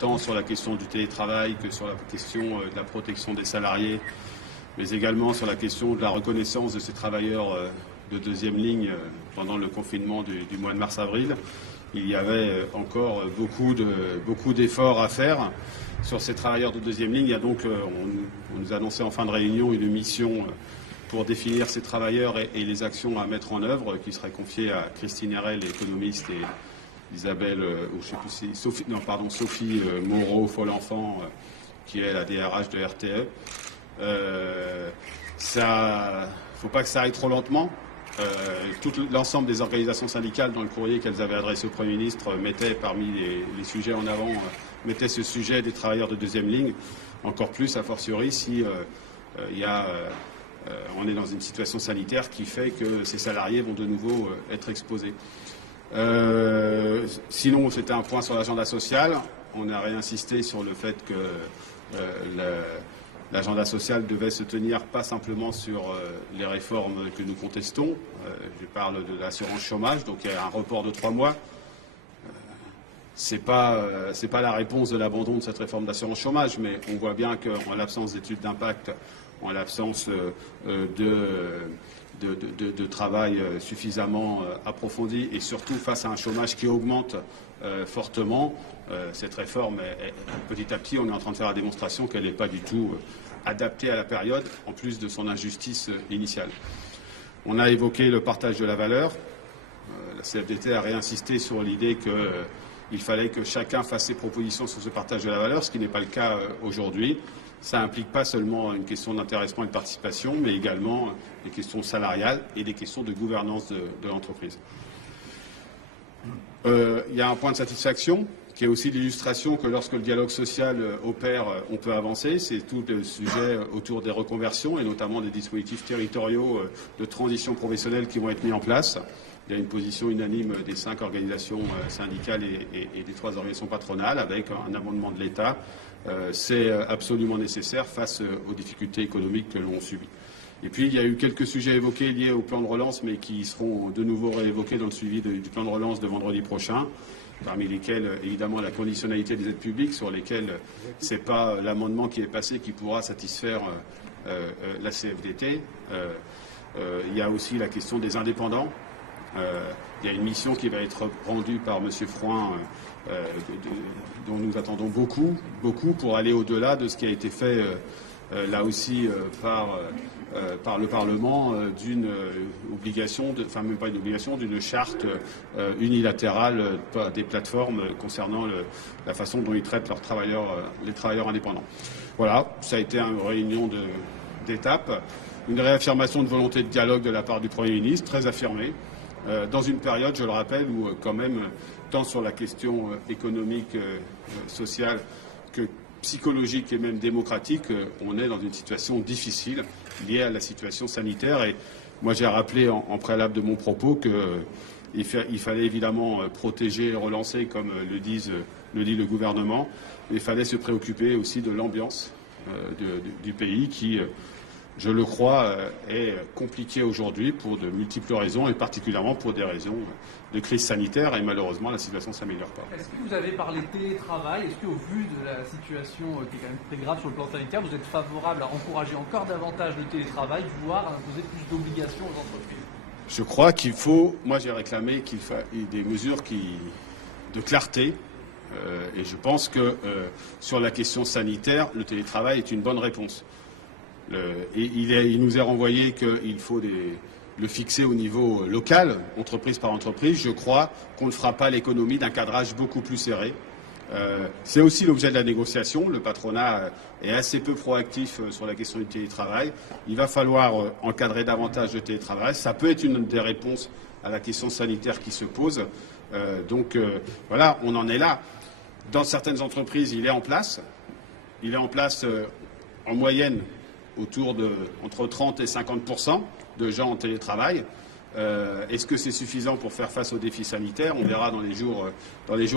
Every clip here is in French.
tant sur la question du télétravail que sur la question de la protection des salariés, mais également sur la question de la reconnaissance de ces travailleurs de deuxième ligne pendant le confinement du mois de mars-avril. Il y avait encore beaucoup d'efforts à faire sur ces travailleurs de deuxième ligne. Il y a donc, on nous a annoncé en fin de réunion une mission pour définir ces travailleurs et les actions à mettre en œuvre, qui serait confiée à Christine Herel, économiste, et Isabelle, ou je sais plus si Sophie Moreau, Follenfant, qui est la DRH de RTE. Faut pas que ça aille trop lentement. L'ensemble des organisations syndicales, dans le courrier qu'elles avaient adressé au Premier ministre, mettaient parmi les sujets en avant, mettaient ce sujet des travailleurs de deuxième ligne, encore plus a fortiori si on est dans une situation sanitaire qui fait que ces salariés vont de nouveau être exposés. Sinon, c'était un point sur l'agenda social. On a réinsisté sur le fait que l'agenda social devait se tenir pas simplement sur les réformes que nous contestons. Je parle de l'assurance chômage, donc il y a un report de 3 mois. C'est pas la réponse de l'abandon de cette réforme d'assurance chômage, mais on voit bien qu'en l'absence d'études d'impact, en l'absence de travail suffisamment approfondi et surtout face à un chômage qui augmente fortement, cette réforme, petit à petit, on est en train de faire la démonstration qu'elle n'est pas du tout adaptée à la période, en plus de son injustice initiale. On a évoqué le partage de la valeur. La CFDT a réinsisté sur l'idée qu'il fallait que chacun fasse ses propositions sur ce partage de la valeur, ce qui n'est pas le cas aujourd'hui. Ça implique pas seulement une question d'intéressement et de participation, mais également des questions salariales et des questions de gouvernance de l'entreprise. Il y a un point de satisfaction qui est aussi l'illustration que lorsque le dialogue social opère, on peut avancer. C'est tout le sujet autour des reconversions et notamment des dispositifs territoriaux de transition professionnelle qui vont être mis en place. Il y a une position unanime des 5 organisations syndicales et des 3 organisations patronales avec un amendement de l'État. C'est absolument nécessaire face aux difficultés économiques que l'on subit. Et puis, il y a eu quelques sujets évoqués liés au plan de relance, mais qui seront de nouveau réévoqués dans le suivi du plan de relance de vendredi prochain, parmi lesquels, évidemment, la conditionnalité des aides publiques, sur lesquelles ce n'est pas l'amendement qui est passé qui pourra satisfaire la CFDT. Il y a aussi la question des indépendants. Il y a une mission qui va être rendue par M. Frouin, dont nous attendons beaucoup pour aller au-delà de ce qui a été fait là aussi par le Parlement d'une obligation, enfin même pas une obligation, d'une charte unilatérale des plateformes concernant la façon dont ils traitent leurs travailleurs, les travailleurs indépendants. Voilà, ça a été une réunion d'étape, une réaffirmation de volonté de dialogue de la part du Premier ministre, très affirmée, dans une période, je le rappelle, où quand même, tant sur la question économique, sociale que psychologique et même démocratique, on est dans une situation difficile liée à la situation sanitaire. Et moi, j'ai rappelé en préalable de mon propos qu'il fallait évidemment protéger et relancer, comme le dit le gouvernement. Mais il fallait se préoccuper aussi de l'ambiance du pays qui, je le crois, est compliqué aujourd'hui pour de multiples raisons et particulièrement pour des raisons de crise sanitaire et malheureusement la situation ne s'améliore pas. Est-ce que vous avez parlé télétravail? Est-ce qu'au vu de la situation qui est quand même très grave sur le plan sanitaire, vous êtes favorable à encourager encore davantage le télétravail, voire à imposer plus d'obligations aux entreprises? Je crois qu'il faut, moi j'ai réclamé qu'il faille des mesures de clarté et je pense que sur la question sanitaire, le télétravail est une bonne réponse. Il nous est renvoyé qu'il faut le fixer au niveau local, entreprise par entreprise. Je crois qu'on ne fera pas l'économie d'un cadrage beaucoup plus serré. C'est aussi l'objet de la négociation. Le patronat est assez peu proactif sur la question du télétravail. Il va falloir encadrer davantage le télétravail. Ça peut être une des réponses à la question sanitaire qui se pose. Voilà, on en est là. Dans certaines entreprises, il est en place. Il est en place en moyenne autour de entre 30 et 50% de gens en télétravail. Est-ce que c'est suffisant pour faire face aux défis sanitaires? On verra dans les jours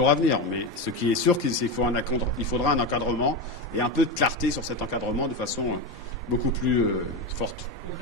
à venir. Mais ce qui est sûr, c'est qu'il faudra un encadrement et un peu de clarté sur cet encadrement de façon beaucoup plus forte.